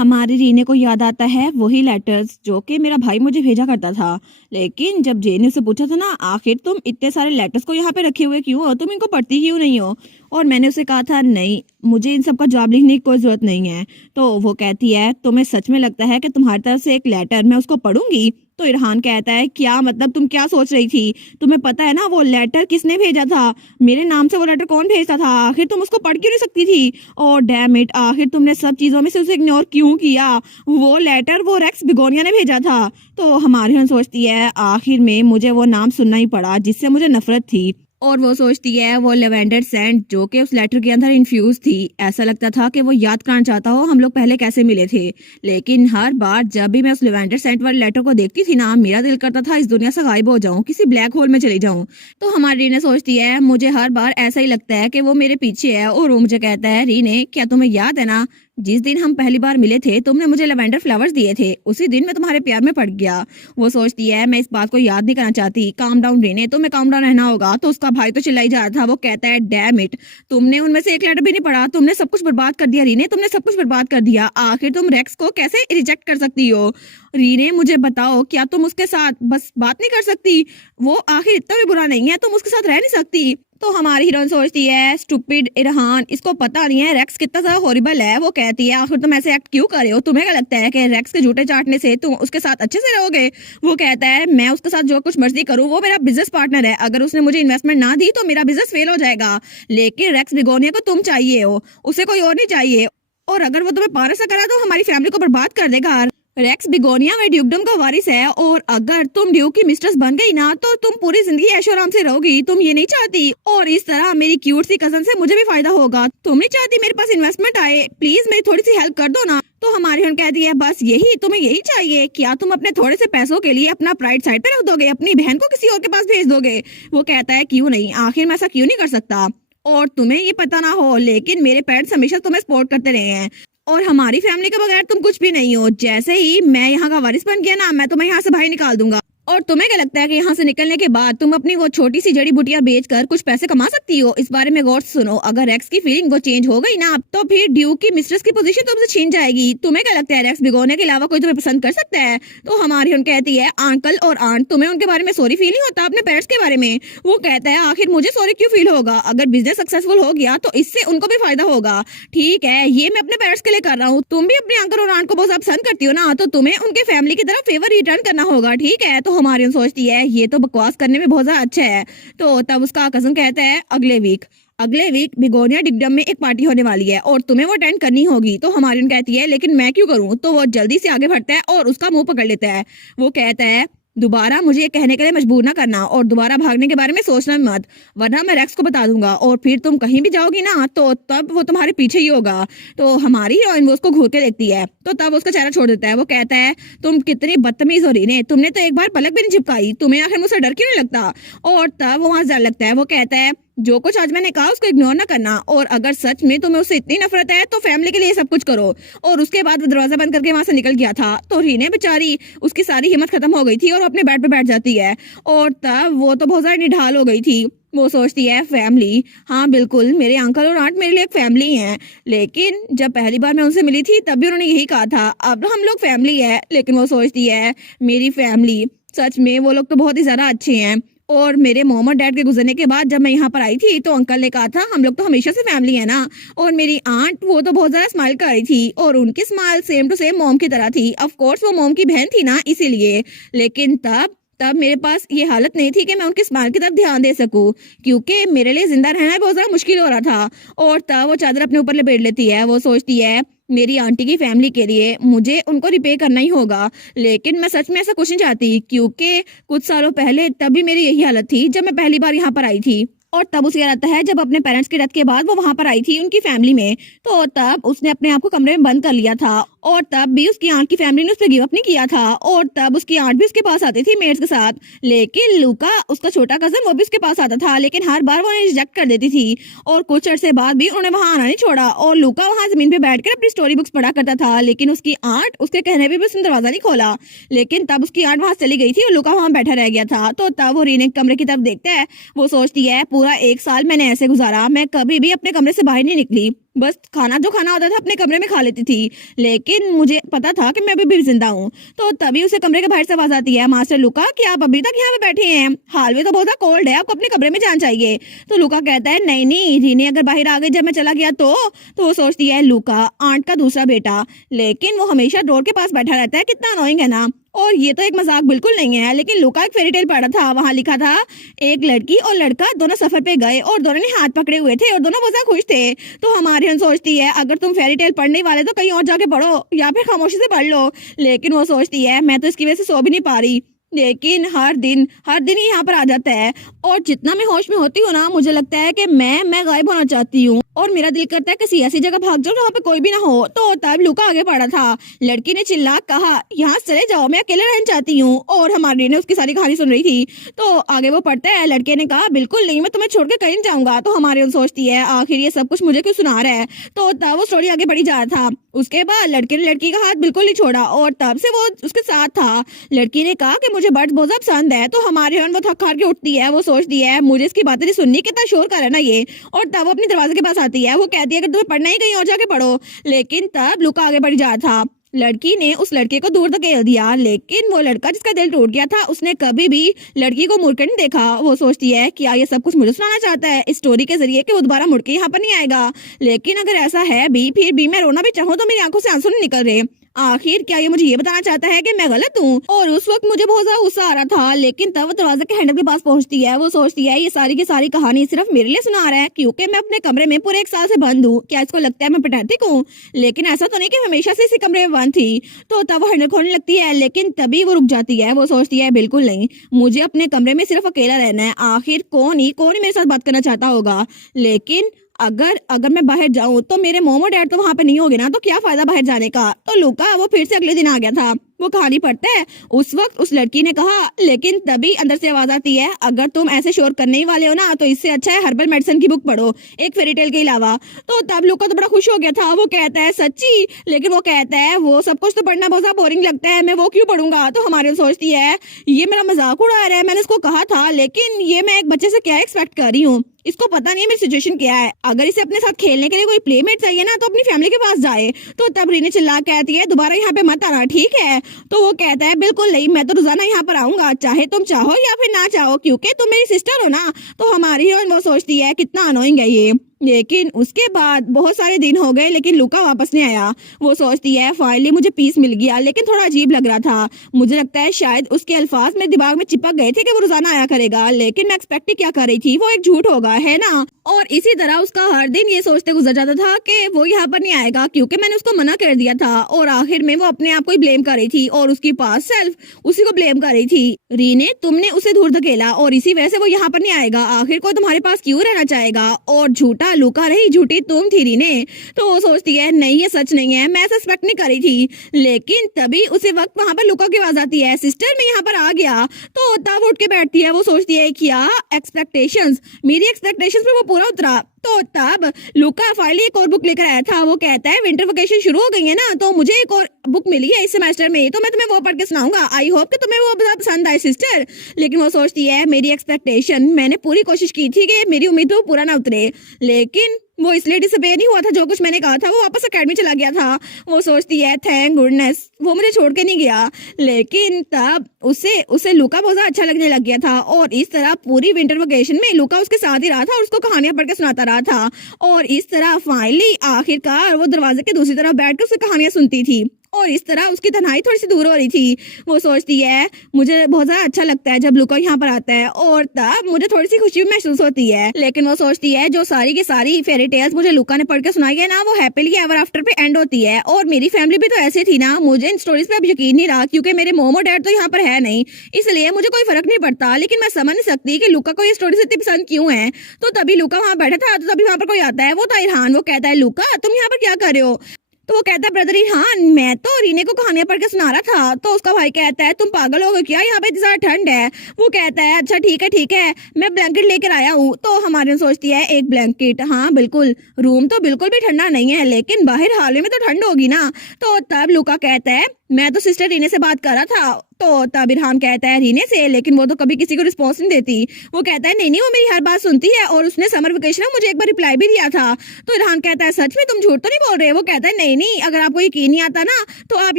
हमारी रीने को याद आता है वही लेटर्स जो कि मेरा भाई मुझे भेजा करता था। लेकिन जब जे ने उससे पूछा था ना, आखिर तुम इतने सारे लेटर्स को यहाँ पे रखे हुए क्यों हो, तुम इनको पढ़ती क्यों नहीं हो? और मैंने उसे कहा था नहीं, मुझे इन सब का जवाब लिखने की कोई जरूरत नहीं है। तो वो कहती है तुम्हें सच में लगता है कि तुम्हारी तरफ से एक लेटर मैं उसको पढ़ूंगी? तो इरहान कहता है क्या मतलब, तुम क्या सोच रही थी? तुम्हें पता है ना वो लेटर किसने भेजा था? मेरे नाम से वो लेटर कौन भेजता था? आखिर तुम उसको पढ़ क्यों नहीं सकती थी? और डैम इट, आखिर तुमने सब चीजों में से उसे इग्नोर क्यों किया? वो लेटर वो रेक्स बिगोनिया ने भेजा था। तो हमारी बहन सोचती है आखिर में मुझे वो नाम सुनना ही पड़ा जिससे मुझे नफरत थी। और वो सोचती है वो लेवेंडर सेंट जो कि उस लेटर के अंदर इन्फ्यूज थी, ऐसा लगता था कि वो याद करना चाहता हो हम लोग पहले कैसे मिले थे। लेकिन हर बार जब भी मैं उस लेवेंडर सेंट वाले लेटर को देखती थी ना, मेरा दिल करता था इस दुनिया से गायब हो जाऊं, किसी ब्लैक होल में चली जाऊं। तो हमारी रीने सोचती है मुझे हर बार ऐसा ही लगता है कि वो मेरे पीछे है। और वो मुझे कहता है रीने क्या तुम्हें याद है ना, जिस दिन हम पहली बार मिले थे तुमने मुझे लेवेंडर फ्लावर्स दिए थे, उसी दिन मैं तुम्हारे प्यार में पड़ गया। वो सोचती है मैं इस बात को याद नहीं करना चाहती, काम डाउन रीने, तुम्हें काम डाउन रहना होगा। तो उसका भाई तो चिल्लाई जा रहा था। वो कहता है डैम इट, तुमने उनमें से एक लेटर भी नहीं पढ़ा, तुमने सब कुछ बर्बाद कर दिया रीने, तुमने सब कुछ बर्बाद कर दिया। आखिर तुम रेक्स को कैसे रिजेक्ट कर सकती हो? रीने मुझे बताओ क्या तुम उसके साथ बस बात नहीं कर सकती? वो आखिर इतना भी बुरा नहीं है, तुम उसके साथ रह नहीं सकती? तो हमारी हीरोइन सोचती है स्टूपिड इरहान, इसको पता नहीं है रेक्स कितना ज्यादा हॉरिबल है। वो कहती है आखिर तुम ऐसे एक्ट क्यों कर रहे हो? तुम्हें क्या लगता है कि रेक्स के झूठे चाटने से तुम उसके साथ अच्छे से रहोगे? वो कहता है मैं उसके साथ जो कुछ मर्जी करूं, वो मेरा बिजनेस पार्टनर है, अगर उसने मुझे इन्वेस्टमेंट ना दी तो मेरा बिजनेस फेल हो जाएगा। लेकिन रेक्स बिगोनिया को तुम चाहिए हो, उसे कोई और नहीं चाहिए। और अगर वो तुम्हें पार से करा तो हमारी फैमिली को बर्बाद कर देगा। रेक्स बिगोनिया में ड्यूकडम का वारिस है, और अगर तुम ड्यूक की मिस्ट्रेस बन गई ना तो तुम पूरी जिंदगी ऐशो आराम से रहोगी, तुम ये नहीं चाहती। और इस तरह मेरी क्यूट सी कजन से मुझे भी फायदा होगा। तुम नहीं चाहती मेरे पास इन्वेस्टमेंट आए, प्लीज मेरी थोड़ी सी हेल्प कर दो ना। तो हमारी बहन कहती है बस यही तुम्हें यही चाहिए क्या? तुम अपने थोड़े से पैसों के लिए अपना प्राइड साइड पे रख दोगे, अपनी बहन को किसी और के पास भेज दोगे? वो कहता है क्यों नहीं, आखिर मैं ऐसा क्यों नहीं कर सकता? और तुम्हें ये पता ना हो लेकिन मेरे पेरेंट्स हमेशा तुम्हें सपोर्ट करते रहे हैं, और हमारी फैमिली के बगैर तुम कुछ भी नहीं हो। जैसे ही मैं यहाँ का वारिस बन गया ना, मैं तुम्हें यहाँ से बाहर निकाल दूंगा। और तुम्हें क्या लगता है कि यहाँ से निकलने के बाद तुम अपनी वो छोटी सी जड़ी बूटियां बेचकर कुछ पैसे कमा सकती हो? इस बारे में गौर से सुनो, अगर रेक्स की फीलिंग वो चेंज हो गई ना तो फिर ड्यूक की मिस्ट्रेस की पोजीशन तुमसे छीन जाएगी। तुम्हें क्या लगता है रेक्स बिगोने के अलावा कोई तुम्हें पसंद कर सकता है? तो हमारी उन कहती है अंकल और आंट, तुम्हें उनके बारे में सॉरी फील नहीं होता अपने पेरेंट्स के बारे में? वो कहता है आखिर मुझे सॉरी क्यों फील होगा, अगर बिजनेस सक्सेसफुल हो गया तो इससे उनको भी फायदा होगा। ठीक है ये मैं अपने पेरेंट्स के लिए कर रहा हूँ, तुम भी अपने अंकल और आंट को बहुत ज्यादा पसंद करती हो ना, तो तुम्हें उनके फैमिली की तरफ फेवर रिटर्न करना होगा, ठीक है? तो हमारी उन सोचती है ये तो बकवास करने में बहुत ज्यादा अच्छा है। तो तब उसका कजन कहता है अगले वीक बिगोनिया डिगडम में एक पार्टी होने वाली है और तुम्हें वो अटेंड करनी होगी। तो हमारी कहती है लेकिन मैं क्यों करूं? तो वो जल्दी से आगे बढ़ता है और उसका मुंह पकड़ लेता है। वो कहता है दोबारा मुझे ये कहने के लिए मजबूर ना करना, और दोबारा भागने के बारे में सोचना मत, वरना मैं रेक्स को बता दूंगा और फिर तुम कहीं भी जाओगी ना तो तब वो तुम्हारे पीछे ही होगा। तो हमारी हीरोइन वो उसको घूर के देखती है तो तब उसका चेहरा छोड़ देता है। वो कहता है तुम कितनी बदतमीज हो रही है, तुमने तो एक बार पलक भी नहीं झपकाई, तुम्हें आखिर मुझसे डर क्यों नहीं लगता? और तब वो वहां से डर लगता है। वो कहता है जो कुछ आज मैंने कहा उसको इग्नोर ना करना, और अगर सच में तुम्हें उससे इतनी नफरत है तो फैमिली के लिए सब कुछ करो। और उसके बाद वो दरवाजा बंद करके वहां से निकल गया था। तो रीने बेचारी, उसकी सारी हिम्मत खत्म हो गई थी और वो अपने बेड पे बैठ जाती है। और तब वो तो बहुत ज्यादा निढाल हो गई थी। वो सोचती है फैमिली, हाँ बिल्कुल मेरे अंकल और आंट मेरे लिए एक फैमिली हैं, लेकिन जब पहली बार मैं उनसे मिली थी तब भी उन्होंने यही कहा था, अब हम लोग फैमिली है। लेकिन वो सोचती है मेरी फैमिली, सच में वो लोग तो बहुत ही ज्यादा अच्छे हैं, और मेरे मॉम और डैड के गुजरने के बाद जब मैं यहाँ पर आई थी तो अंकल ने कहा था हम लोग तो हमेशा से फैमिली है ना। और मेरी आंट वो तो बहुत ज्यादा स्माइल कर रही थी और उनकी smile same to same mom की तरह थी। ऑफ कोर्स वो मॉम की बहन थी ना इसीलिए। लेकिन तब तब मेरे पास ये हालत नहीं थी कि मैं उनकी स्माइल की तरफ ध्यान दे सकूं, क्योंकि मेरे लिए जिंदा रहना बहुत ज्यादा मुश्किल हो रहा था। और तब वो चादर अपने ऊपर लपेट लेती है। वो सोचती है मेरी आंटी की फैमिली के लिए मुझे उनको रिपे करना ही होगा, लेकिन मैं सच में ऐसा कुछ नहीं चाहती, क्योंकि कुछ सालों पहले तभी मेरी यही हालत थी जब मैं पहली बार यहाँ पर आई थी। और तब उसे याद आता है जब अपने पेरेंट्स की डेथ के बाद वो वहां पर आई थी उनकी फैमिली में, तो तब उसने अपने आप को कमरे में बंद कर लिया था, और तब भी उसकी आंट की फैमिली ने उस पर गिव अप नहीं किया था। और तब उसकी आंट भी उसके पास आती थी मेड्स के साथ, लेकिन लूका उसका छोटा कजन वो भी उसके पास आता था, लेकिन हर बार वो उन्हें रिजेक्ट कर देती थी। और कुछ अरसे बाद भी उन्हें वहां आना नहीं छोड़ा, और लूका वहां जमीन पे बैठकर अपनी स्टोरी बुक्स पढ़ा करता था, लेकिन उसकी आंट उसके कहने पे भी उसने दरवाजा नहीं खोला। लेकिन तब उसकी आंट वहां चली गई थी और लूका वहां बैठा रह गया था। तो तब वो रीने कमरे की तरफ देखता है। वो सोचती है पूरा 1 साल मैंने ऐसे गुजारा, मैं कभी भी अपने कमरे से बाहर नहीं निकली, बस खाना जो खाना होता था अपने कमरे में खा लेती थी, लेकिन मुझे पता था कि मैं अभी भी जिंदा हूँ। तो तभी उसे कमरे के बाहर से आवाज आती है, मास्टर लुका कि आप अभी तक यहाँ पे बैठे हैं, हालवे तो बहुत कोल्ड है, आपको अपने कमरे में जाना चाहिए। तो लुका कहता है नहीं नहीं, रीने अगर बाहर आ गई जब मैं चला गया तो वो सोचती है लुका आंट का दूसरा बेटा, लेकिन वो हमेशा डोर के पास बैठा रहता है, कितना अनोइंग है ना। और ये तो एक मजाक बिल्कुल नहीं है, लेकिन लुका एक फेरी टेल पढ़ा था, वहां लिखा था एक लड़की और लड़का दोनों सफर पे गए और दोनों ने हाथ पकड़े हुए थे और दोनों बहुत खुश थे। तो हमारी हन सोचती है अगर तुम फेरी टेल पढ़ने वाले तो कहीं और जाके पढ़ो या फिर खामोशी से पढ़ लो, लेकिन वो सोचती है मैं तो इसकी वजह से सो भी नहीं पा रही। लेकिन हर दिन ही यहाँ पर आ जाता है और जितना मैं होश में होती हूँ ना, मुझे लगता है कि मैं गायब होना चाहती हूँ और मेरा दिल करता है किसी ऐसी जगह भाग जाऊँ जहाँ पे कोई भी ना हो। तो तब लुका आगे बढ़ा था, लड़की ने चिल्ला कहा यहाँ से चले जाओ, मैं अकेले रहना चाहती हूँ। और हमारी ने उसकी सारी कहानी सुन रही थी। तो आगे वो पढ़ता है, लड़के ने कहा बिल्कुल नहीं, मैं तुम्हें छोड़ के कहीं नहीं जाऊंगा। तो हमारी सोचती है आखिर ये सब कुछ मुझे क्यों सुना रहा है। तो तब वो स्टोरी आगे बढ़ी जा रहा था। उसके बाद लड़के ने लड़की का हाथ बिल्कुल नहीं छोड़ा और तब से वो उसके साथ था। लड़की ने कहा कि मुझे बर्ड्स बहुत ज्यादा पसंद है। तो हमारे यहाँ वो थक हार के उठती है, वो सोचती है मुझे इसकी बातें नहीं सुननी, कितना शोर कर है ना ये। और तब वो अपने दरवाजे के पास आती है, वो कहती है कि तुम्हें पढ़ना ही कहीं और जाके पढ़ो। लेकिन तब लुका आगे बढ़ जा था। लड़की ने उस लड़के को दूर धकेल दिया, लेकिन वो लड़का जिसका दिल टूट गया था उसने कभी भी लड़की को मुड़कर नहीं देखा। वो सोचती है क्या ये सब कुछ मुझे सुनाना चाहता है इस स्टोरी के जरिए कि वो दोबारा मुड़ के यहाँ पर नहीं आएगा। लेकिन अगर ऐसा है भी, फिर भी मैं रोना भी चाहूँ तो मेरी आंखों से आंसू नहीं निकल रहे। आखिर क्या ये मुझे ये बताना चाहता है कि मैं गलत हूँ। और उस वक्त मुझे बहुत ज्यादा गुस्सा आ रहा था, लेकिन तब वो दरवाजे के हैंडल के पास पहुंचती है। वो सोचती है ये सारी की सारी कहानी सिर्फ मेरे लिए सुना रहा है क्योंकि मैं अपने कमरे में पूरे 1 साल से बंद हूँ। क्या इसको लगता है मैं पेथेटिक हूँ? लेकिन ऐसा तो नहीं कि हमेशा से इसी कमरे में बंद थी। तो तब वो हैंडल खोलने लगती है, लेकिन तभी वो रुक जाती है। वो सोचती है बिल्कुल नहीं, मुझे अपने कमरे में सिर्फ अकेला रहना है। आखिर कौन ही मेरे साथ बात करना चाहता होगा। लेकिन अगर अगर मैं बाहर जाऊं तो मेरे मोम और डैड तो वहां पे नहीं होगे ना, तो क्या फायदा बाहर जाने का। तो लुका वो फिर से अगले दिन आ गया था। वो कहानी पढ़ता है, उस वक्त उस लड़की ने कहा, लेकिन तभी अंदर से आवाज आती है अगर तुम ऐसे शोर करने ही वाले हो ना तो इससे अच्छा है हर्बल मेडिसिन की बुक पढ़ो, एक फेरी टेल के अलावा। तो तब लुका तो बड़ा खुश हो गया था। वो कहता है सच्ची? लेकिन वो कहता है वो सब कुछ तो पढ़ना बहुत ज्यादा बोरिंग लगता है, मैं वो क्यों पढ़ूंगा। तो हमारे सोचती है ये मेरा मजाक उड़ा रहा है, मैंने इसको कहा था, लेकिन ये मैं एक बच्चे से क्या एक्सपेक्ट कर रही हूँ। इसको पता नहीं है मेरी सिचुएशन क्या है। अगर इसे अपने साथ खेलने के लिए कोई प्लेमेट चाहिए ना तो अपनी फैमिली के पास जाए। तो तब रीने चिल्ला कहती है दोबारा यहाँ पे मत आना, ठीक है। तो वो कहता है बिल्कुल नहीं, मैं तो रोजाना यहाँ पर आऊंगा, चाहे तुम चाहो या फिर ना चाहो, क्योंकि तुम मेरी सिस्टर हो ना। तो हमारी हीरोइन वो सोचती है कितना अनोइंग है ये। लेकिन उसके बाद बहुत सारे दिन हो गए लेकिन लुका वापस नहीं आया। वो सोचती है फाइनली मुझे पीस मिल गया, लेकिन थोड़ा अजीब लग रहा था। मुझे लगता है शायद उसके अल्फाज मेरे दिमाग में चिपक गए थे कि वो रोजाना आया करेगा, लेकिन मैं एक्सपेक्ट क्या कर रही थी, वो एक झूठ होगा, है ना। और इसी तरह उसका हर दिन ये सोचते गुजर जाता था कि वो यहाँ पर नहीं आएगा क्योंकि मैंने उसको मना कर दिया था। और आखिर में वो अपने आप को ही ब्लेम कर रही थी और उसकी पास सेल्फ उसी को ब्लेम कर रही थी। रीने तुमने उसे दूर धकेला और इसी वजह से वो यहाँ पर नहीं आएगा, आखिर को तुम्हारे पास क्यों रहना चाहेगा। और झूठा लुका रही, झूठी तुम थी रीने। तो वो सोचती है नहीं ये सच नहीं है, मैं सस्पेक्ट नहीं कर रही थी। लेकिन तभी उसी वक्त वहां पर लुका की आवाज आती है, सिस्टर मैं यहाँ पर आ गया। तो तब उठ के बैठती है। वो सोचती है क्या एक्सपेक्टेशंस, मेरी एक्सपेक्टेशंस पे वो पूरा उतरा। तो तब लुका फाइनली एक और बुक लेकर आया था। वो कहता है विंटर वेकेशन शुरू हो गई है ना, तो मुझे एक और बुक मिली है इस सेमेस्टर में, तो मैं तुम्हें वो पढ़ के सुनाऊंगा। आई होप कि तुम्हें वो बहुत पसंद आए सिस्टर। लेकिन वो सोचती है मेरी एक्सपेक्टेशन, मैंने पूरी कोशिश की थी कि मेरी उम्मीद वो पूरा ना उतरे, लेकिन वो इसलिए डिसअपीयर नहीं हुआ था, जो कुछ मैंने कहा था वो वापस अकेडमी चला गया था। वो सोचती है थैंक गुडनेस वो मुझे छोड़ के नहीं गया। लेकिन तब उसे लुका बहुत अच्छा लगने लग गया था और इस तरह पूरी विंटर वेकेशन में लुका उसके साथ ही रहा था और उसको कहानियां पढ़ के सुनाता रहा था। और इस तरह फाइनली आखिरकार वो दरवाजे के दूसरी तरफ बैठकर उसे कहानियां सुनती थी और इस तरह उसकी तन्हाई थोड़ी सी दूर हो रही थी। वो सोचती है मुझे बहुत ज्यादा अच्छा लगता है जब लुका यहाँ पर आता है और तब मुझे थोड़ी सी खुशी महसूस होती है। लेकिन वो सोचती है जो सारी की सारी फेरी टेल्स मुझे लुका ने पढ़ के सुनाई है ना, वो हैप्पीली एवर आफ्टर पे एंड होती है। और मेरी फैमिली भी तो ऐसे थी ना, मुझे इन स्टोरीज पे अब यकीन नहीं रहा क्योंकि मेरे मोम और डैड तो यहाँ पर है नहीं, इसलिए मुझे कोई फर्क नहीं पड़ता। लेकिन मैं समझ नहीं सकती कि लुका को ये स्टोरी इतनी पसंद क्यों है। तो तभी लुका वहाँ बैठा था, तो तभी वहाँ पर कोई आता है, वो था इरहान। वो कहता है लुका तुम यहाँ पर क्या कर रहे हो। तो वो कहता है ब्रदर इरहान मैं तो रीने को कहानियां पढ़ के सुना रहा था। तो उसका भाई कहता है तुम पागल हो गए क्या, यहाँ पे इतनी ज्यादा ठंड है। वो कहता है अच्छा ठीक है मैं ब्लैंकेट लेकर आया हूँ। तो हमारी सोचती है एक ब्लैंकेट, हाँ बिल्कुल, रूम तो बिल्कुल भी ठंडा नहीं है लेकिन बाहर हाल में तो ठंड होगी ना। तो तब लुका कहता है मैं तो सिस्टर रीने से बात कर रहा था, तो तब इरहान कहता है रीने से, लेकिन वो तो कभी किसी को रिस्पॉन्स नहीं देती। वो कहता है नहीं नहीं, वो मेरी हर बात सुनती है और उसने समर वेकेशन में मुझे एक बार रिप्लाई भी दिया था। तो इरहान कहता है सच में, तुम झूठ तो नहीं बोल रहे? वो कहता है नहीं नहीं, अगर आपको यकीन नहीं आता ना तो आप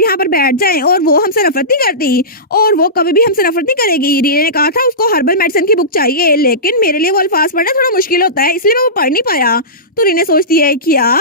यहाँ पर बैठ जाएं, और वो हमसे नफरत नहीं करती और वो कभी भी हमसे नफरत नहीं करेगी। रीने ने कहा था उसको हर्बल मेडिसिन की बुक चाहिए, लेकिन मेरे लिए वो अल्फाज पढ़ना थोड़ा मुश्किल होता है, इसलिए मैं वो पढ़ नहीं पाया। तो रीने सोचती है क्या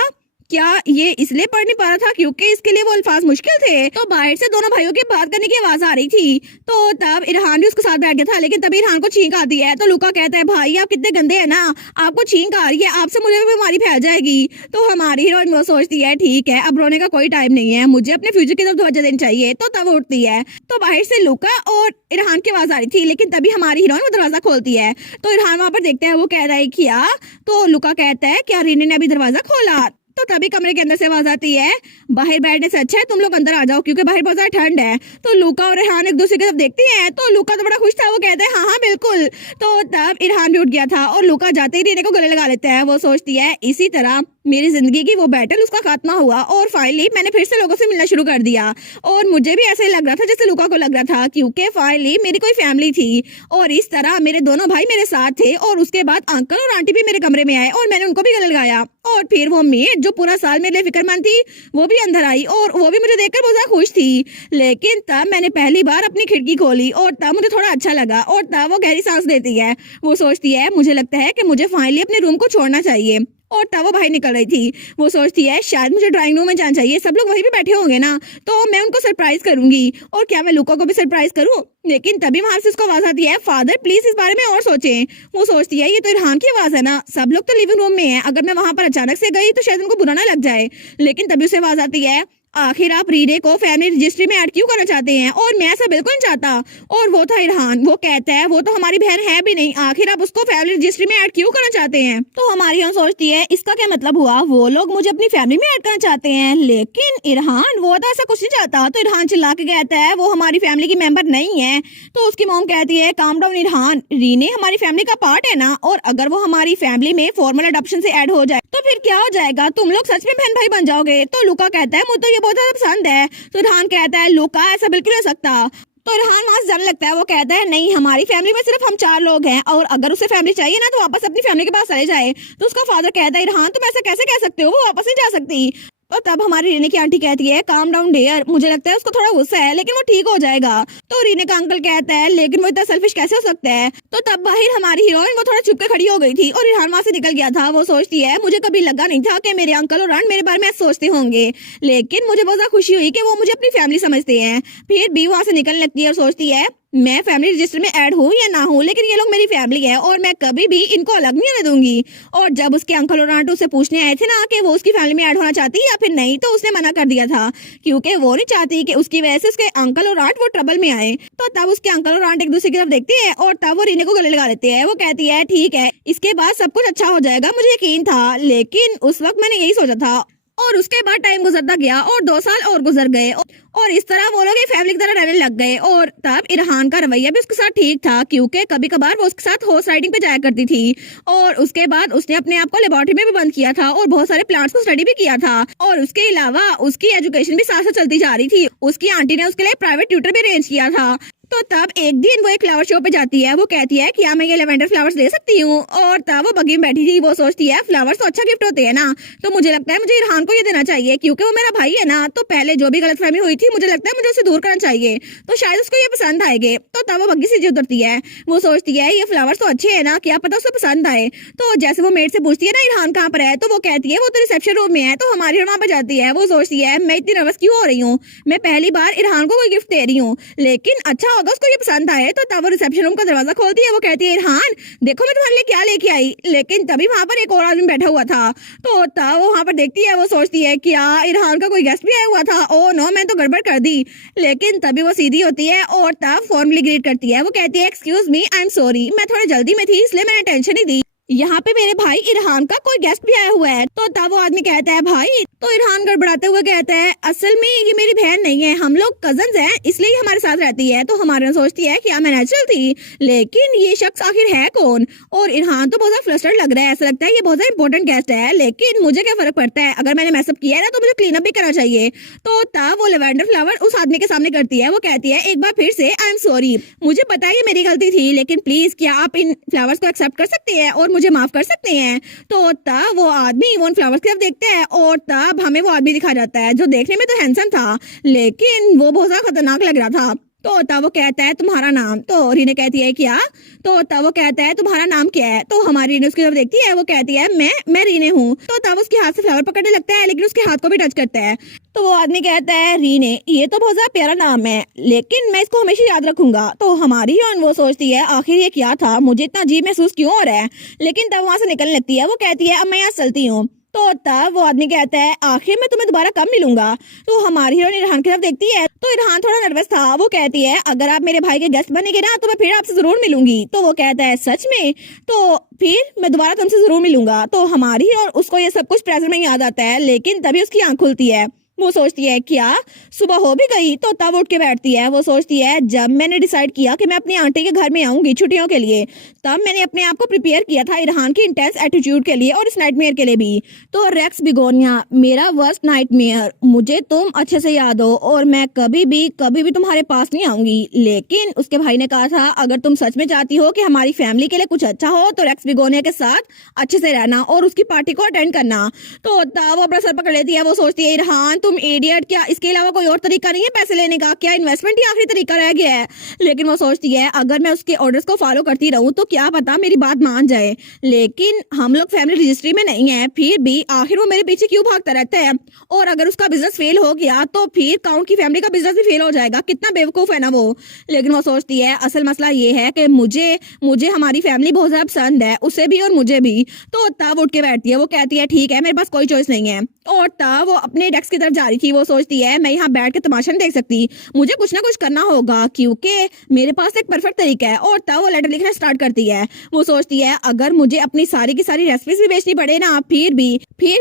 ये इसलिए पढ़ नहीं पा रहा था क्योंकि इसके लिए वो अल्फाज मुश्किल थे? तो बाहर से दोनों भाइयों की बात करने की आवाज आ रही थी। तो तब इरहान भी उसके साथ बैठ गया था, लेकिन तभी इरहान को छींक आती है। तो लुका कहता है भाई आप कितने गंदे हैं ना, आपको छींक आ रही है, आपसे मुझे भी बीमारी फैल जाएगी। तो हमारी हीरोइन वो सोचती है ठीक है, अब रोने का कोई टाइम नहीं है, मुझे अपने फ्यूचर की तरफ तवज्जो देनी चाहिए। तो तब उठती है, तो बाहर से लुका और इरहान की आवाज आ रही थी, लेकिन तभी हमारी हीरोइन वो दरवाजा खोलती है। तो इरहान वहां पर देखता है, वो कह रहा है क्या? तो लुका कहता है क्या रीने ने अभी दरवाजा खोला? तो तभी कमरे के अंदर से आवाज आती है बाहर बैठने से अच्छा है तुम लोग अंदर आ जाओ, क्योंकि बाहर बहुत ज्यादा ठंड है। तो लुका और इरहान एक दूसरे की तरफ देखती हैं। तो लुका तो बड़ा खुश था, वो कहता है हाँ हाँ बिल्कुल। तो तब इरहान भी उठ गया था और लुका जाते ही रीने को गले लगा लेता है। वो सोचती है इसी तरह मेरी जिंदगी की वो बैटल उसका खात्मा हुआ और फाइनली मैंने फिर से लोगों से मिलना शुरू कर दिया। और मुझे भी ऐसे लग रहा था जैसे लुका को लग रहा था, क्योंकि फाइनली मेरी कोई फैमिली थी और इस तरह मेरे दोनों भाई मेरे साथ थे। और उसके बाद अंकल और आंटी भी मेरे कमरे में आए और मैंने उनको भी गले लगाया। और फिर वो मेड जो पूरा साल मेरे लिए फिक्रमंद थी वो भी अंदर आई और वो भी मुझे देखकर बहुत ज्यादा खुश थी। लेकिन तब मैंने पहली बार अपनी खिड़की खोली और तब मुझे थोड़ा अच्छा लगा और तब वो गहरी सांस लेती है। वो सोचती है मुझे लगता है कि मुझे फाइनली अपने रूम को छोड़ना चाहिए। और तब वो बाहर निकल रही थी। वो सोचती है शायद मुझे ड्राइंग रूम में जाना चाहिए, सब लोग वहीं पे बैठे होंगे ना, तो मैं उनको सरप्राइज करूंगी। और क्या मैं लुका को भी सरप्राइज करूं? लेकिन तभी वहां से उसको आवाज आती है फादर प्लीज इस बारे में और सोचें। वो सोचती है ये तो इरहान की आवाज है ना, सब लोग तो लिविंग रूम में है, अगर मैं वहां पर अचानक से गई तो शायद उनको बुरा ना लग जाए। लेकिन तभी उसे आवाज आती है आखिर आप रीने को फैमिली रजिस्ट्री में ऐड क्यों करना चाहते हैं? और मैं ऐसा बिल्कुल नहीं चाहता। और वो था इरहान, वो कहता है वो तो हमारी बहन है भी नहीं, आखिर आप उसको फैमिली रजिस्ट्री में ऐड क्यों करना चाहते हैं? तो हमारी यहाँ सोचती है इसका क्या मतलब हुआ, वो लोग मुझे अपनी फैमिली में ऐड करना चाहते हैं। लेकिन इरहान वो तो ऐसा कुछ नहीं चाहता। तो इरहान चिल्ला के कहता है वो हमारी फैमिली की मेंबर नहीं है। तो उसकी मॉम कहती है काम डाउन इरहान, रीने हमारी फैमिली का पार्ट है ना, और अगर वो हमारी फैमिली में फॉर्मल अडॉप्शन से ऐड हो जाए तो फिर क्या हो जाएगा, तुम लोग सच में बहन भाई बन जाओगे। तो लुका कहता है मुझे तो ये बहुत ज्यादा पसंद है। तो इरहान कहता है लुका ऐसा बिल्कुल नहीं हो सकता। तो इरहान वहां से जाने लगता है। वो कहता है नहीं हमारी फैमिली में सिर्फ हम 4 लोग हैं और अगर उसे फैमिली चाहिए ना तो वापस अपनी फैमिली के पास चले जाए। तो उसका फादर कहता है इरहान तुम ऐसा कैसे कह सकते हो, वो वापस नहीं जा सकती। तो तब हमारी रीने की आंटी कहती है काम डाउन डियर, मुझे लगता है उसको थोड़ा गुस्सा है लेकिन वो ठीक हो जाएगा। तो रीने का अंकल कहता है लेकिन वो इतना सेल्फिश कैसे हो सकता है। तो तब बाहर हमारी हीरोइन वो थोड़ा चुप के खड़ी हो गई थी और इरहान वहां से निकल गया था। वो सोचती है मुझे कभी लगा नहीं था कि मेरे अंकल और आंट मेरे बारे में सोचते होंगे, लेकिन मुझे बहुत ज्यादा खुशी हुई कि वो मुझे अपनी फैमिली समझते हैं। फिर भी वहां से निकलने लगती है और सोचती है मैं फैमिली रजिस्टर में ऐड हूँ या ना हूँ, लेकिन ये लोग मेरी फैमिली है और मैं कभी भी इनको अलग नहीं होने दूंगी। और जब उसके अंकल और आंट उसे पूछने आए थे ना कि वो उसकी फैमिली में ऐड होना चाहती है या फिर नहीं, तो उसने मना कर दिया था क्योंकि वो नहीं चाहती कि उसकी वजह से उसके अंकल और आंट वो ट्रबल में आए। तो तब उसके अंकल और आंट एक दूसरे की तरफ देखती है और तब वो रीने को गले लगा लेते हैं। वो कहती है ठीक है इसके बाद सब कुछ अच्छा हो जाएगा, मुझे यकीन था, लेकिन उस वक्त मैंने यही सोचा था। और उसके बाद टाइम गुजरता गया और 2 साल और गुजर गए और इस तरह वो लोग एक फैमिली की तरह रहने लग गए। और तब इरहान का रवैया भी उसके साथ ठीक था क्योंकि कभी कभार वो उसके साथ हॉर्स राइडिंग पे जाया करती थी। और उसके बाद उसने अपने आप को लेबोरेटरी में भी बंद किया था और बहुत सारे प्लांट्स को स्टडी भी किया था। और उसके अलावा उसकी एजुकेशन भी साथ साथ चलती जा रही थी। उसकी आंटी ने उसके लिए प्राइवेट ट्यूटर भी अरेंज किया था। तो तब एक दिन वो एक फ्लावर शो पे जाती है। वो कहती है क्या मैं ये लेवेंडर फ्लावर्स ले सकती हूँ? और तब वो बगी में बैठी थी। वो सोचती है फ्लावर्स तो अच्छा गिफ्ट होते हैं ना, तो मुझे लगता है मुझे इरहान को ये देना चाहिए क्योंकि वो मेरा भाई है ना। तो पहले जो भी गलतफहमी हुई थी मुझे लगता है मुझे उसे दूर करना चाहिए, तो शायद उसको ये पसंद आएंगे। तो तब वो बग्गी से उतरती है। वो सोचती है ये फ्लावर्स तो अच्छे है ना, क्या पता उसे पसंद आए। तो जैसे वो मेड से पूछती है ना इरहान कहाँ पर है, तो वो कहती है वो तो रिसेप्शन रूम में है। तो हमारी वहां पर जाती है। वो सोचती है मैं इतनी नर्वस क्यों हो रही हूँ, मैं पहली बार इरहान को कोई गिफ्ट दे रही हूँ, लेकिन अच्छा होगा उसको ये पसंद आए। तो तब वो रिसेप्शन रूम का दरवाजा खोलती है। वो कहती है इरहान देखो मैं तुम्हारे लिए क्या लेके आई। लेकिन तभी वहां पर एक और आदमी बैठा हुआ था। तो तब वो वहां पर देखती है। वो सोचती है क्या इरहान का कोई गेस्ट भी आया हुआ था, ओ नो मैं तो गड़बड़ कर दी। लेकिन तभी वो सीधी होती है और तब फॉर्मली ग्रीट करती है। वो कहती है excuse me I am sorry, मैं थोड़ी जल्दी में थी इसलिए मैंने टेंशन नहीं दी। यहाँ पे मेरे भाई इरहान का कोई गेस्ट भी आया हुआ है। तो तब वो आदमी कहता है भाई, तो इरहान गड़बड़ाते हुए कहता है असल में ये मेरी बहन नहीं है, हम लोग कजन्स हैं, इसलिए ये हमारे साथ रहती है। तो हमारे सोचती है क्या मैं नेचुरल थी, लेकिन ये शख्स आखिर है कौन। और इरहान तो बहुत फ्लस्टर्ड लग रहा है, ऐसा लगता है ये बहुत ज्यादा इंपॉर्टेंट गेस्ट है, लेकिन मुझे क्या फर्क पड़ता है, अगर मैंने मैसअप किया है ना तो मुझे क्लीन अप भी करना चाहिए। तो तब वो लेवेंडर फ्लावर उस आदमी के सामने करती है। वो कहती है एक बार फिर से आई एम सॉरी, मुझे पता है ये मेरी गलती थी, लेकिन प्लीज क्या आप इन फ्लावर्स को एक्सेप्ट कर सकते हैं और मुझे माफ कर सकते हैं। तो तब वो आदमी वो फ्लावर्स की तरफ देखता है और तब हमें वो आदमी दिखा जाता है जो देखने में तो हैंडसम था, लेकिन वो बहुत ज्यादा खतरनाक लग रहा था। तो तब वो कहता है तुम्हारा नाम, तो रीने कहती है क्या, तो तब वो कहता है तुम्हारा नाम क्या है। तो हमारी रीने उसकी तरफ देखती है, वो कहती है मैं रीने हूँ। तो तब उसके हाथ से फ्लावर पकड़ने लगता है, लेकिन उसके हाथ को भी टच करता है। तो वो आदमी कहता है रीने ये तो बहुत ज्यादा प्यारा नाम है, लेकिन मैं इसको हमेशा याद रखूंगा। तो हमारी हीरोइन वो सोचती है आखिर ये क्या था, मुझे इतना अजीब महसूस क्यों हो रहा है, लेकिन तब वहां से निकलने लगती है। वो कहती है अब मैं यहाँ चलती हूँ। तो तब वो आदमी कहता है आखिर मैं तुम्हें दोबारा कब मिलूंगा। तो हमारी हीरोइन इरहान की तरफ देखती है, तो इरहान थोड़ा नर्वस था। वो कहती है अगर आप मेरे भाई के गेस्ट बनेंगे ना तो मैं फिर आपसे जरूर मिलूंगी। तो वो कहता है सच में, तो फिर मैं दोबारा तुमसे जरूर मिलूंगा। तो हमारी और उसको ये सब कुछ प्रेजेंट में याद आता है, लेकिन तभी उसकी आंख खुलती है। वो सोचती है क्या सुबह हो भी गई। तो तब उठ के बैठती है। वो सोचती है जब मैंने डिसाइड किया कि मैं अपनी आंटी के घर में आऊंगी छुट्टियों के लिए, तब मैंने अपने आप को प्रिपेयर किया था इरहान की इंटेंस एटीट्यूड के लिए और इस नाइटमेयर के लिए भी। तो रेक्स बिगोनिया मेरा वर्स्ट नाइटमेयर, मुझे तुम अच्छे से याद हो और मैं कभी भी तुम्हारे पास नहीं आऊंगी। लेकिन उसके भाई ने कहा था अगर तुम सच में चाहती हो कि हमारी फैमिली के लिए कुछ अच्छा हो तो रेक्स बिगोनिया के साथ अच्छे से रहना और उसकी पार्टी को अटेंड करना। तो तब वो अपना सर पकड़ लेती है। वो सोचती है इरहान तुम इडियट, क्या इसके अलावा कोई और तरीका नहीं है पैसे लेने का, क्या इन्वेस्टमेंट ही आखिरी तरीका रह गया है। लेकिन वो सोचती है अगर मैं उसके ऑर्डर्स को फॉलो करती रहूं तो क्या पता मेरी बात मान जाए, लेकिन हम लोग फैमिली रजिस्ट्री में नहीं है, फिर भी आखिर वो मेरे पीछे क्यों भागता रहता है। और अगर उसका बिजनेस फेल हो गया तो फिर काउंट की फैमिली का बिजनेस भी फेल हो जाएगा, कितना बेवकूफ है ना वो। लेकिन वो सोचती है असल मसला ये है कि मुझे हमारी फैमिली बहुत ज्यादा पसंद है, उसे भी और मुझे भी। तो तब उठ के बैठती है। वो कहती है ठीक है मेरे पास कोई चॉइस नहीं है। और तब वो अपने डेस्क की तरफ जा रही थी। वो सोचती है मैं यहाँ बैठ के तमाशा नहीं देख सकती, मुझे कुछ ना कुछ करना होगा क्योंकि मेरे पास एक परफेक्ट तरीका है। और तब वो लेटर लिखना स्टार्ट करती है। वो सोचती है अगर मुझे अपनी सारी की सारी रेसिपीज भी बेचनी पड़े ना, फिर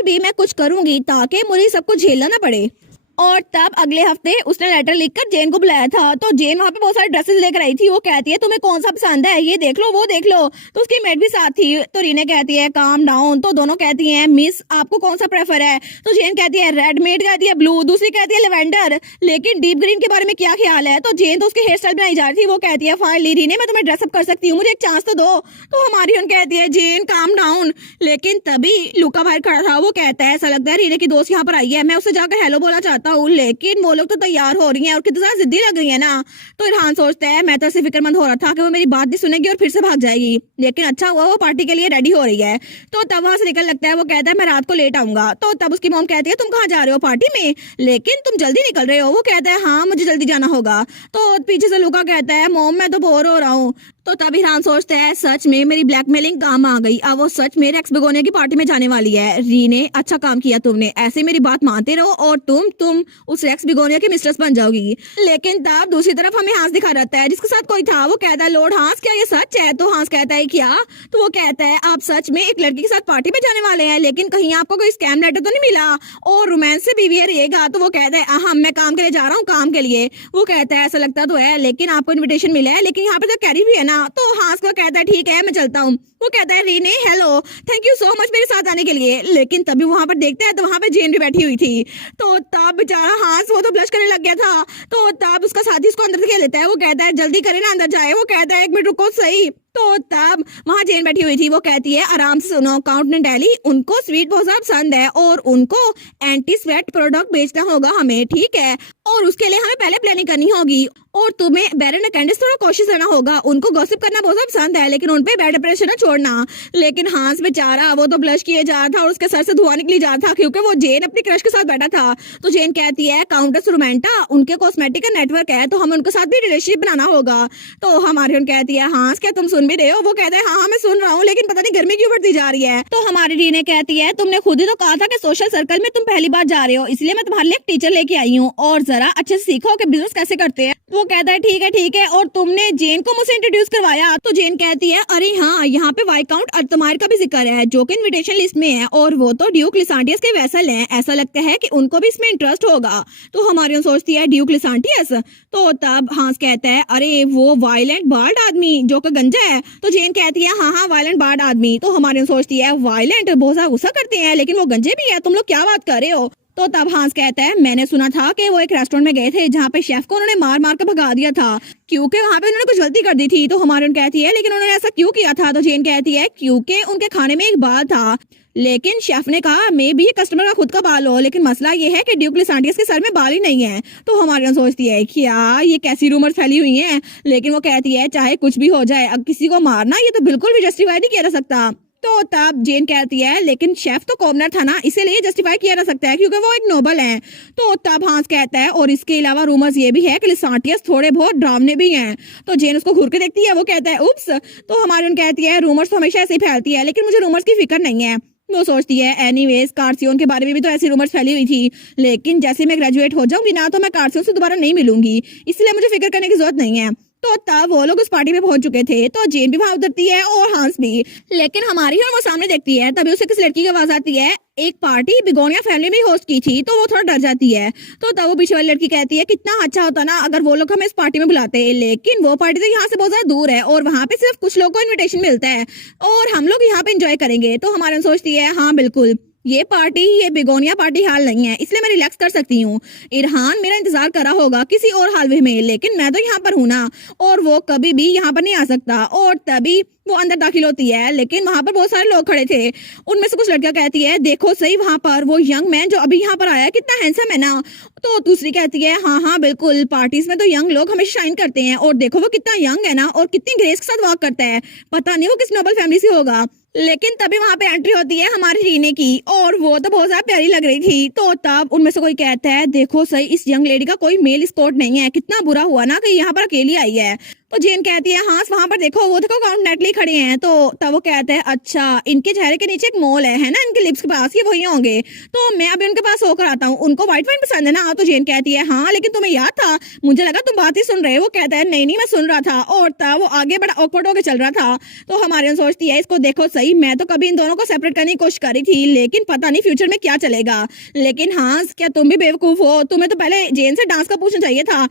भी मैं कुछ करूंगी ताकि मुझे सब कुछ झेलना ना पड़े। और तब अगले हफ्ते उसने लेटर लिखकर जेन को बुलाया था। तो जेन वहाँ पे बहुत सारे ड्रेसेस लेकर आई थी। वो कहती है तुम्हें कौन सा पसंद है, ये देख लो वो देख लो। तो उसकी मेट भी साथ थी। तो रीने कहती है काम डाउन। तो दोनों कहती हैं मिस आपको कौन सा प्रेफर है। तो जेन कहती है रेड, मेट कहती है ब्लू, दूसरी कहती है लेवेंडर, लेकिन डीप ग्रीन के बारे में क्या ख्याल है। तो जेन तो उसके हेयर स्टाइल बनाई जा रही थी। वो कहती है फाइनली रीने मैं तुम्हें ड्रेसअप कर सकती हूँ, मुझे एक चांस तो दो। तो हमारी उन कहती है जेन काम डाउन। लेकिन तभी लुका बाहर खड़ा था। वो कहता है ऐसा लगता है रीने की दोस्त यहाँ पर आई है, मैं उससे जाकर हेलो बोलना चाहता हूँ, लेकिन वो लोग तो तैयार हो रही हैं और कितनी ज्यादा जिद्दी लग रही है ना। तो इरहान सोचता है मैं तो ऐसे फिक्रमंद हो रहा था कि वो मेरी बात नहीं सुनेगी और फिर से भाग जाएगी, लेकिन अच्छा हुआ वो पार्टी के लिए रेडी हो रही है। तो तब वहां से निकल लगता है। वो कहता है मैं रात को लेट आऊंगा। तो तब उसकी मॉम कहती है तुम कहाँ जा रहे हो पार्टी में, लेकिन तुम जल्दी निकल रहे हो। वो कहता है हाँ मुझे जल्दी जाना होगा। तो पीछे से लुका कहता है मॉम मैं तो बोर हो रहा हूँ। तो तब इरहान सोचता है सच में मेरी ब्लैकमेलिंग काम आ गई, अब वो सच में रेक्स बिगोनिया की पार्टी में जाने वाली है। रीने अच्छा काम किया तुमने, ऐसे मेरी बात मानते रहो और तुम उस रेक्स बिगोनिया की मिस्ट्रेस बन जाओगी। लेकिन तब दूसरी तरफ हमें हांस दिखा रहता है जिसके साथ कोई था। वो कहता है लॉर्ड हांस क्या ये सच है। तो हांस कहता है क्या। तो वो कहता है आप सच में एक लड़की के साथ पार्टी में जाने वाले हैं, लेकिन कहीं आपको कोई स्कैम लेटर तो नहीं मिला और रोमांस से बिहेवियर रहेगा। तो वो कहता है हाँ मैं काम के लिए जा रहा हूँ, काम के लिए। वो कहता है ऐसा लगता तो है, लेकिन आपको इन्विटेशन मिला है, लेकिन यहाँ पे तो कैरी भी है ना। तो हांस को कहता है ठीक है मैं चलता हूँ। वो कहता है रीने hello, thank you so much मेरे साथ आने के लिए। लेकिन तभी वहां पर देखते हैं तो वहां पे जेन भी बैठी हुई थी। तो तब बेचारा हांस वो तो ब्लश करने लग गया था। तो तब उसका साथी उसको अंदर से लेता है। वो कहता है जल्दी करे ना अंदर जाए। वो कहता है एक मिनट रुको सही। तो तब वहां जेन बैठी हुई थी। वो कहती है आराम से सुनो कॉन्टिनेंटली उनको स्वीट बहुत ज्यादा पसंद है और उनको एंटी स्वेट प्रोडक्ट बेचना होगा हमें, ठीक है, और उसके लिए हमें पहले प्लानिंग करनी होगी और तुम्हें बैरन कैंडिस थोड़ा कोशिश करना होगा। उनको गॉसिप करना बहुत ज्यादा पसंद है, लेकिन उन पे बैड इंप्रेशन ना छोड़ना। लेकिन हांस बेचारा वो तो ब्लश किए जा रहा था और उसके सर से धुआं निकली जा रहा था क्योंकि वो जेन अपनी क्रश के साथ बैठा था। तो जेन कहती है काउंटेस रोमांटा उनके कॉस्मेटिक का नेटवर्क है तो हमें उनके साथ भी रिलेशनशिप बनाना होगा। तो हमारी उन कहती है हांस क्या तुम सुन भी रहे हो? वो कहता है हाँ मैं सुन रहा हूँ, लेकिन पता नहीं गर्मी क्यों बढ़ती जा रही है। तो हमारी रीने कहती है तुमने खुद ही तो कहा था कि सोशल सर्कल में तुम पहली बार जा रहे हो, इसलिए मैं तुम्हारे लिए एक टीचर लेके आई हूँ और जरा अच्छे से सीखो कि बिजनेस कैसे करते हैं। वो कहता है ठीक है, और तुमने जेन को मुझसे इंट्रोड्यूस करवाया? तो जेन कहती है अरे हाँ, यहाँ पे वाइकाउंट अर्तमायर का भी जिक्र है जो कि इनविटेशन लिस्ट में है, और वो तो ड्यूक लिसांटियस के वैसल हैं, ऐसा लगता है कि उनको भी इसमें इंटरेस्ट होगा। तो हमारी सोचती है ड्यूक लिसांटियस? तो तब हांस कहता है अरे वो वायलेंट बार्ड आदमी जो कि गंजा है। तो जेन कहती है हाँ वायलेंट बार्ड आदमी। तो हमारी सोचती है वायलेंट, बहुत ज्यादा गुस्सा करते हैं, लेकिन वो गंजे भी है, तुम लोग क्या बात कर रहे हो? तो तब हांस कहता है मैंने सुना था कि वो एक रेस्टोरेंट में गए थे जहाँ पे शेफ को उन्होंने मार मार कर भगा दिया था क्योंकि वहाँ पे उन्होंने कुछ गलती कर दी थी। तो हमारी कहती है लेकिन उन्होंने ऐसा क्यों किया था? तो जेन कहती है क्योंकि उनके खाने में एक बाल था, लेकिन शेफ ने कहा मे भी कस्टमर का खुद का बाल हो, लेकिन मसला ये है कि ड्यूक लिसांटियस के सर में बाल ही नहीं है। तो हमारी सोचती है क्या ये कैसी रूमर फैली हुई है, लेकिन वो कहती है चाहे कुछ भी हो जाए, अब किसी को मारना ये तो बिल्कुल भी जस्टिफाई नहीं किया जा सकता। तो तब जेन कहती है लेकिन शेफ तो कॉमनर था ना, इसीलिए जस्टिफाई किया जा सकता है क्योंकि वो एक नोबल है। तो तब हांस कहता है और इसके अलावा रूमर्स ये भी है कि लिसांटियस थोड़े बहुत ड्रामने भी हैं। तो जेन उसको घूर के देखती है, वो कहता है उप्स। तो हमारी कहती है रूमर्स तो हमेशा ऐसे ही फैलती है, लेकिन मुझे रूमर्स की फिक्र नहीं है। वो सोचती है एनीवेज कार्सियोन के बारे में भी तो ऐसी रूमर्स फैली हुई थी, लेकिन जैसे मैं ग्रेजुएट हो जाऊंगी ना तो मैं कार्सियोन से दोबारा नहीं मिलूंगी, इसलिए मुझे फिक्र करने की जरूरत नहीं है। तो तब वो लोग उस पार्टी में पहुंच चुके थे, तो जेन भी वहां उतरती है और हांस भी, लेकिन हमारी और वो सामने देखती है, तभी उसे किसी लड़की की आवाज आती है एक पार्टी बिगोनिया फैमिली में होस्ट की थी, तो वो थोड़ा डर जाती है। तो तब वो पीछे वाली लड़की कहती है कितना अच्छा होता ना अगर वो लोग हमें इस पार्टी में बुलाते, लेकिन वो पार्टी तो यहाँ से बहुत ज्यादा दूर है और वहाँ पे सिर्फ कुछ लोगों को इन्विटेशन मिलता है और हम लोग यहाँ पे एंजॉय करेंगे। तो हमारे सोचती है हाँ बिल्कुल, ये बिगोनिया पार्टी हाल नहीं है, इसलिए मैं रिलैक्स कर सकती हूँ। इरहान मेरा इंतजार कर रहा होगा किसी और हालवे में, लेकिन मैं तो यहाँ पर हूँ ना, और वो कभी भी यहाँ पर नहीं आ सकता। और तभी वो अंदर दाखिल होती है, लेकिन वहां पर बहुत सारे लोग खड़े थे। उनमें से कुछ लड़कियां कहती है देखो सही वहां पर वो यंग मैन जो अभी यहाँ पर आया है कितना हैंडसम है ना। तो दूसरी कहती है हाँ बिल्कुल, पार्टीज में तो यंग लोग हमेशा शाइन करते हैं, और देखो वो कितना यंग है ना और कितनी ग्रेस के साथ वॉक करता है, पता नहीं वो किस नोबल फैमिली से होगा। लेकिन तभी वहां पे एंट्री होती है हमारी रीने की, और वो तो बहुत ज्यादा प्यारी लग रही थी। तो तब उनमें से कोई कहता है देखो सही इस यंग लेडी का कोई मेल स्कॉट नहीं है, कितना बुरा हुआ ना कि यहाँ पर अकेली आई है। तो जेन कहती है हाँ वहां पर देखो वो देखो काउंट नेटली खड़े हैं। तो तब वो कहते हैं अच्छा इनके चेहरे के नीचे एक मोल है ना इनके लिप्स के पास, ये वही होंगे, तो मैं अभी उनके पास होकर आता हूँ, उनको व्हाइट वाइन पसंद है ना। तो जेन कहती है हाँ लेकिन तुम्हें याद था, मुझे लगा तुम बात ही सुन रहे हो। वो कहता है नहीं मैं सुन रहा था, और तब वो आगे बड़ा ऑकवर्ड होकर चल रहा था। तो हमारे सोचती है इसको देखो सही, मैं तो कभी इन दोनों को सेपरेट करने की कोशिश करी थी, लेकिन पता नहीं फ्यूचर में क्या चलेगा। लेकिन हाँ क्या तुम भी बेवकूफ हो, तुम्हें तो पहले जेन से डांस का पूछना चाहिए था।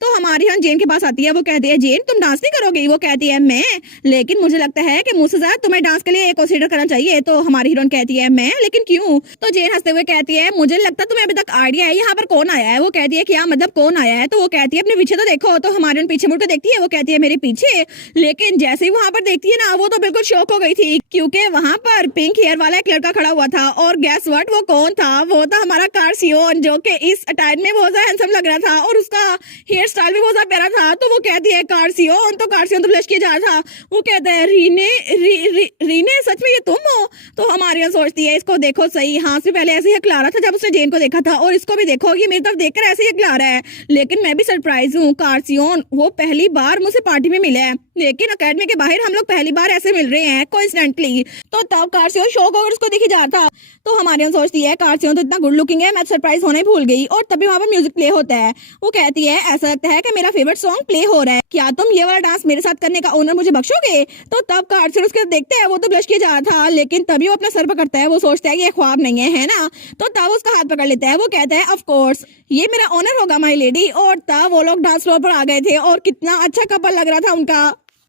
तो हमारी हम जेन के पास आती है, वो कहती है जेन तुम डांस नहीं करोगी? वो कहती है मैं, लेकिन मुझे लगता है कि मुझसे ज्यादा तुम्हें डांस के लिए कंसीडर करना चाहिए। तो हमारी हीरोइन कहती है मैं, लेकिन क्यों? तो जेन हंसते हुए कहती है मुझे लगता तुम्हें अभी तक आइडिया है यहाँ पर कौन आया है। वो कहती है क्या मतलब कौन आया है? तो वो कहती है अपने पीछे तो देखो। तो हमारी पीछे मुड़कर देखती है, वो कहती है मेरे पीछे, लेकिन जैसे ही वहां पर देखती है ना वो तो बिल्कुल शॉक हो गई थी, क्योंकि वहां पर पिंक हेयर वाला एक लड़का खड़ा हुआ था, और गैस व्हाट वो कौन था? वो था हमारा कार्सियोन, जो कि इस अटायर में बहुत ज्यादा हैंडसम लग रहा था और उसका हेयर स्टाइल भी बहुत ज्यादा प्यारा था। तो वो कहती है कार्सियोन तो ब्लश किया जा रहा था। वो कहता है रीने सच में ये तुम हो? तो हमारे यहाँ सोचती है इसको देखो सही, हाँ से पहले ऐसे ही हकला रहा था जब उसने जेन को देखा था, और इसको भी देखो ये मेरी तरफ देखकर ऐसे ही हकला रहा है, लेकिन मैं भी सरप्राइज हूँ। कार्सियोन वो पहली बार मुझसे पार्टी में मिला है, लेकिन अकेडमी के बाहर हम लोग पहली बार ऐसे मिल रहे हैं कोइंसिडेंटली। तो तब कार्सियोन शौक होकर उसको दिखी जा रहा था। तो हमारे यहाँ सोचती है कार्सियोन तो इतना गुड लुकिंग है, मैं सरप्राइज होने भूल गई। और तभी वहां पर म्यूजिक प्ले होता है। वो कहती है ऐसा लगता है कि मेरा फेवरेट सॉन्ग प्ले हो रहा है, क्या तुम ये वाला डांस मेरे साथ करने का ऑनर मुझे बख्शोगे? तो तब कार्सियोन उसके देखते हैं, वो तो ब्लश किया जा रहा था, लेकिन तभी वो अपना सर पकड़ता है, वो सोचता है कि ये ख्वाब नहीं है ना। तो तब उसका हाथ पकड़ लेता है, वो कहता है ऑफ कोर्स ये मेरा ऑनर होगा माय लेडी। और तब वो लोग डांस फ्लोर पर आ गए थे, और कितना अच्छा कपल लग रहा था उनका।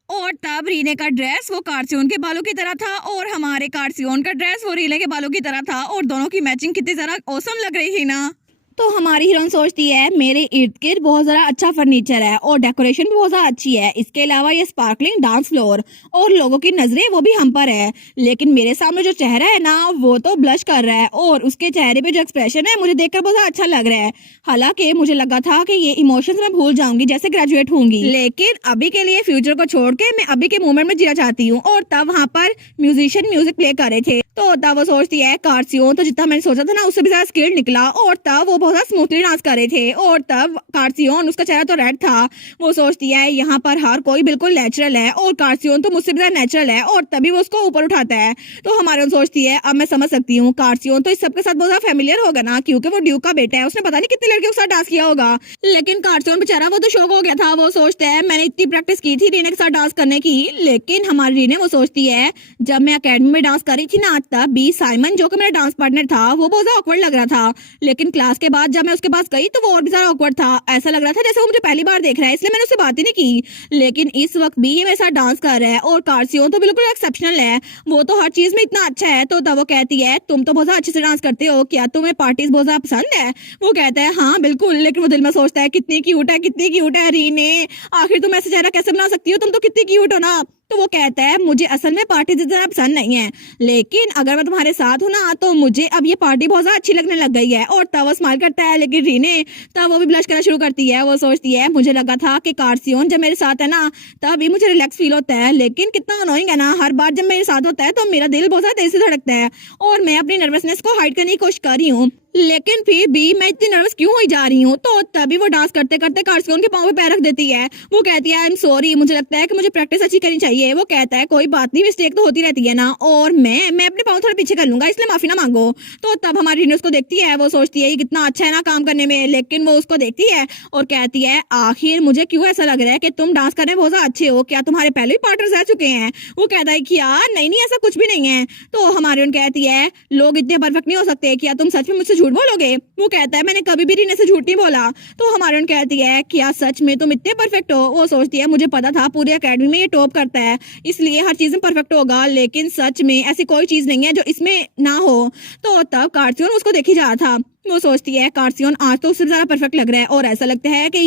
और तब रीने का ड्रेस वो कार्सियोन के बालों की तरह था, और हमारे कार्सियोन का ड्रेस वो रीने के बालों की तरह था, और दोनों की मैचिंग कितनी जरा औसम लग रही थी ना। तो हमारी हीरोइन सोचती है मेरे इर्द गिर्द बहुत ज़रा अच्छा फर्नीचर है और डेकोरेशन भी बहुत ज़्यादा अच्छी है, इसके अलावा ये स्पार्कलिंग डांस फ्लोर और लोगों की नजरें वो भी हम पर है, लेकिन मेरे सामने जो चेहरा है ना वो तो ब्लश कर रहा है, और उसके चेहरे पे जो एक्सप्रेशन है मुझे देखकर बहुत ज़्यादा अच्छा लग रहा है। हालांकि मुझे लगा था कि ये इमोशंस मैं भूल जाऊंगी जैसे ग्रेजुएट होंगी, लेकिन अभी के लिए फ्यूचर को छोड़ के मैं अभी के मोमेंट में जीना चाहती हूँ। और तब वहाँ पर म्यूजिशियन म्यूजिक प्ले कर रहे थे, तो तब वो सोचती है कार्सियों तो जितना मैंने सोचा था ना उससे भी ज्यादा स्किल्ड निकला, और तब वो बहुत स्मूथली डांस कर रहे थे, और तब कार्सियोन उसका चेहरा तो रेड था। वो सोचती है यहाँ पर हर कोई बिल्कुल नेचुरल है और कार्सियोन तो मुझसे भी ज्यादा नेचुरल है, और तभी वो उसको ऊपर उठाता है। तो हमारे सोचती है अब मैं समझ सकती हूँ कार्सियोन तो इस सबके साथ बहुत ज्यादा फेमिलियर होगा ना, क्योंकि वो ड्यूक का बेटा है, उसने पता नहीं कितने लड़कियों के साथ डांस किया होगा। लेकिन कार्सियोन बेचारा वो तो शौक हो गया था। वो सोचता है मैंने इतनी प्रैक्टिस की थी रीने के साथ डांस करने की, लेकिन हमारी रीने वो सोचती है जब मैं अकेडमी में डांस कर रही थी ना तब भी साइमन जो कि मेरा डांस पार्टनर था वो बहुत ज्यादा ऑकवर्ड लग रहा था, लेकिन क्लास के बाद जब मैं उसके पास गई तो वो और भी ज्यादा ऑकवर्ड था। ऐसा लग रहा था जैसे वो मुझे पहली बार देख रहा है, इसलिए मैंने उससे बात ही नहीं की। लेकिन इस वक्त भी ये मेरे साथ डांस कर रहा है और कार्सियोन तो बिल्कुल एक्सेप्शनल है, वो तो हर चीज में इतना अच्छा है। तो तब वो कहती है तुम तो बहुत अच्छे से डांस करते हो, क्या तुम्हें पार्टीज बहुत ज्यादा पसंद है? वो कहता है हाँ बिल्कुल, लेकिन वो दिल में सोचता है कितनी क्यूट है रीने, आखिर तुम ऐसे चेहरा कैसे बना सकती हो, तुम तो कितनी क्यूट हो ना। तो वो कहता है मुझे असल में पार्टी जितना पसंद नहीं है, लेकिन अगर मैं तुम्हारे साथ हूँ ना तो मुझे अब ये पार्टी बहुत ज्यादा अच्छी लगने लग गई है। और तब वो स्माइल करता है, लेकिन रीने तब वो भी ब्लश करना शुरू करती है। वो सोचती है मुझे लगा था कि कार्सियोन जब मेरे साथ है ना तभी मुझे रिलैक्स फील होता है, लेकिन कितना अनोइंग है ना, हर बार जब मेरे साथ होता है तो मेरा दिल बहुत ज्यादा तेज से धड़कता है और मैं अपनी नर्वसनेस को हाइड करने की कोशिश कर रही हूँ, लेकिन फिर भी मैं इतनी नर्वस क्यों हुई जा रही हूँ। तो तभी वो डांस करते करते कार्सियोन के पाँव पे पैर रख देती है। वो कहती है आई एम सॉरी, मुझे लगता है कि मुझे प्रैक्टिस अच्छी करनी चाहिए। वो कहता है कोई बात नहीं, मिस्टेक तो होती रहती है ना, और मैं अपने पाँव थोड़े पीछे कर लूंगा, इसलिए माफी ना मांगो। तो तब हमारी रीना उसको देखती है, वो सोचती है ये कितना अच्छा है ना काम करने में, लेकिन वो उसको देखती है और कहती है आखिर मुझे क्यों ऐसा लग रहा है कि तुम डांस करने में बहुत ज्यादा अच्छे हो, क्या तुम्हारे पहले भी पार्टनर्स रह चुके हैं? वो कहता है कि यार नहीं ऐसा कुछ भी नहीं है। तो हमारी रीना कहती है लोग इतने परफेक्ट नहीं हो सकते, क्या तुम सच में मुझसे झूठ बोलोगे? वो कहता है मैंने कभी भी रीना से झूठ नहीं बोला। तो हमारी उन कहती है क्या सच में तुम इतने परफेक्ट हो? वो सोचती है मुझे पता था पूरी एकेडमी में ये टॉप करता है इसलिए हर चीज में परफेक्ट होगा, लेकिन सच में ऐसी कोई चीज नहीं है जो इसमें ना हो। तो तब कार्सियोन उसको देखी जा रहा था। वो सोचती है कार्सियोन आज तो उससे ज्यादा परफेक्ट लग रहा है और ऐसा लगता है कि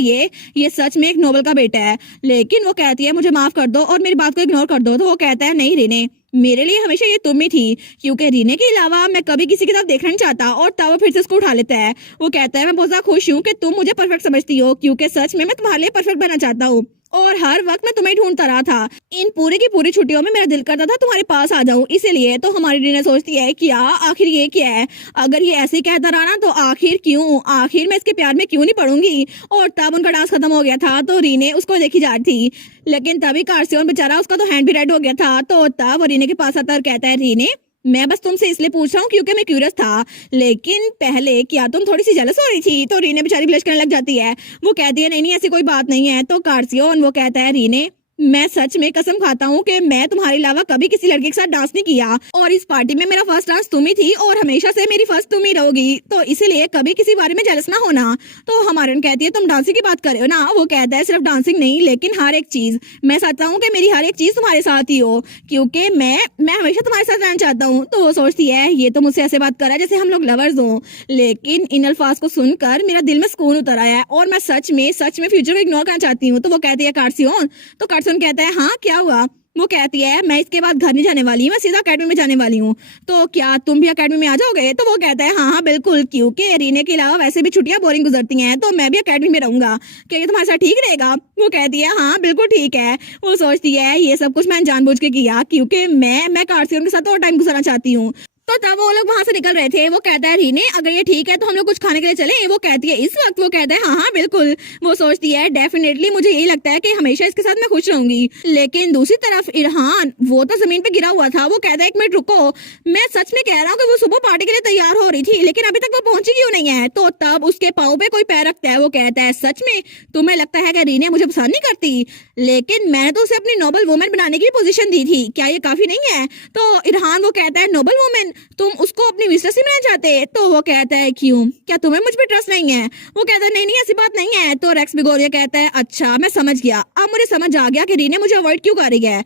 ये सच में एक नोबल का बेटा है। लेकिन वो कहती है मुझे माफ कर दो और मेरी बात को इग्नोर कर दो। तो वो कहता है नहीं रीने, मेरे लिए हमेशा ये तुम ही थी, क्योंकि रीने के अलावा मैं कभी किसी की तरफ देखना नहीं चाहता। और तब वो फिर से उसको उठा लेता है। वो कहता है मैं बहुत ज्यादा खुश हूँ कि तुम मुझे परफेक्ट समझती हो, क्योंकि सच में मैं तुम्हारे लिए परफेक्ट बनना चाहता हूँ और हर वक्त मैं तुम्हें ढूंढता रहा था। इन पूरी की पूरी छुट्टियों में मेरा दिल करता था तुम्हारे पास आ जाऊं, इसीलिए। तो हमारी रीना सोचती है क्या आखिर ये क्या है, अगर ये ऐसे ही कहता रहा ना तो आखिर मैं इसके प्यार में क्यों नहीं पड़ूंगी। और तब उनका डांस खत्म हो गया था तो रीने उसको देखी जा रही थी, लेकिन तभी कार्सियोन बेचारा उसका तो हैंड भी रेड हो गया था। तो तब वो रीने के पास आता और कहता है रीने मैं बस तुमसे इसलिए पूछ रहा हूँ क्योंकि मैं क्यूरियस था, लेकिन पहले क्या तुम थोड़ी सी जेलस हो रही थी? तो रीने बेचारी ब्लश करने लग जाती है। वो कहती है नहीं ऐसी कोई बात नहीं है। तो कार्सियोन वो कहता है रीने मैं सच में कसम खाता हूँ कि मैं तुम्हारे अलावा कभी किसी लड़के के साथ डांस नहीं किया और इस पार्टी में मेरा फर्स्ट डांस तुम ही थी और हमेशा से मेरी फर्स्ट तुम ही रहोगी, तो इसीलिए कभी किसी बारे में जेलस ना होना। तो हमारे कहती है तुम डांसिंग की बात कर रहे हो ना? वो कहता है सिर्फ डांसिंग नहीं लेकिन हर एक चीज, मैं चाहता हूँ कि मेरी हर एक चीज तुम्हारे साथ ही हो, क्योंकि मैं हमेशा तुम्हारे साथ रहना चाहता हूँ। तो वो सोचती है ये तो मुझसे ऐसे बात कर रहा है जैसे हम लोग लवर्स हों, लेकिन इन अल्फाज को सुनकर मेरा दिल में सुकून उतर आया है और मैं सच में फ्यूचर को इग्नोर करना चाहती हूँ। तो वो कहती है कार्सियोन, तो कार्सियोन कहता है हाँ क्या हुआ? वो कहती है मैं इसके बाद घर नहीं जाने वाली, मैं सीधा अकेडमी में जाने वाली हूँ, तो क्या तुम भी अकेडमी में आ जाओगे? तो वो कहता है हाँ बिल्कुल, क्योंकि रीने के अलावा वैसे भी छुट्टियां बोरिंग गुजरती हैं तो मैं भी अकेडमी में रहूंगा, क्या ये तुम्हारे साथ ठीक रहेगा? वो कहती है हाँ बिल्कुल ठीक है। वो सोचती है ये सब कुछ मैंने जानबूझ के किया क्योंकि मैं कार्सियोन के साथ और टाइम गुजारना चाहती हूँ। तो तब वो लोग वहां से निकल रहे थे। वो कहता है रीने अगर ये ठीक है तो हम लोग कुछ खाने के लिए चले? वो कहती है इस वक्त? वो कहता है हाँ बिल्कुल। वो सोचती है डेफिनेटली मुझे यही लगता है कि हमेशा इसके साथ मैं खुश रहूंगी। लेकिन दूसरी तरफ इरहान वो तो जमीन पे गिरा हुआ था। वो कहता है एक मिनट रुको, मैं सच में कह रहा हूँ कि वो सुबह पार्टी के लिए तैयार हो रही थी लेकिन अभी तक वो पहुंची क्यों नहीं है? तो तब उसके पाँव पे कोई पैर रखता है। वो कहता है सच में तुम्हें लगता है कि रीने मुझे पसंद नहीं करती, लेकिन मैंने तो उसे अपनी नोबल वुमेन बनाने की पोजीशन दी थी, क्या ये काफी नहीं है? तो इरहान वो कहता है नोबल वुमेन, तुम उसको अपनी मिस्ट्रेस ही बनाना चाहते? तो वो कहता है क्यों, क्या तुम्हें मुझ पर ट्रस्ट नहीं है? वो कहता है नहीं ऐसी बात नहीं है। तो रेक्स बिगोरिया कहता है अच्छा मैं समझ गया, अब मुझे समझ आ गया कि रीने मुझे अवॉइड क्यों कर रही है,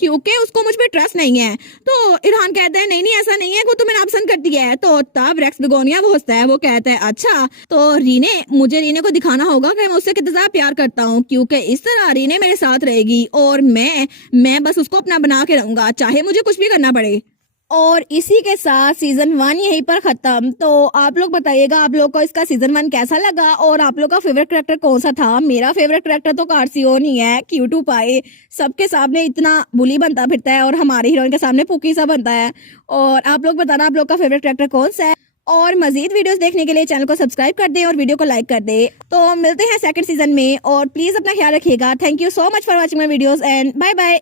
क्योंकि उसको मुझ पे ट्रस्ट नहीं है। तो इरहान कहता है नहीं ऐसा नहीं है, वो तुम्हें नापसंद करती है। तो तब रेक्स बिगोनिया वो हंसता है। वो कहता है अच्छा तो मुझे रीने को दिखाना होगा कि मैं उससे कितना ज्यादा प्यार करता हूँ, क्योंकि इस तरह रीने मेरे साथ रहेगी और मैं बस उसको अपना बना के रहूंगा चाहे मुझे कुछ भी करना पड़े। और इसी के साथ सीजन 1 यहीं पर खत्म। तो आप लोग बताइएगा आप लोग को इसका सीजन 1 कैसा लगा और आप लोग का फेवरेट कैरेक्टर कौन सा था। मेरा फेवरेट कैरेक्टर तो कार्सियोन ही है, क्यूटू पाए। सबके सामने इतना बुली बनता फिरता है और हमारी हीरोइन के सामने पुकी सा बनता है। और आप लोग बताना आप लोग का फेवरेट कैरेक्टर कौन सा है। और मजीद वीडियोस देखने के लिए चैनल को सब्सक्राइब कर दें और वीडियो को लाइक कर दें। तो मिलते हैं सेकंड सीजन में और प्लीज अपना ख्याल रखिएगा। Thank you so much for watching my videos and bye bye.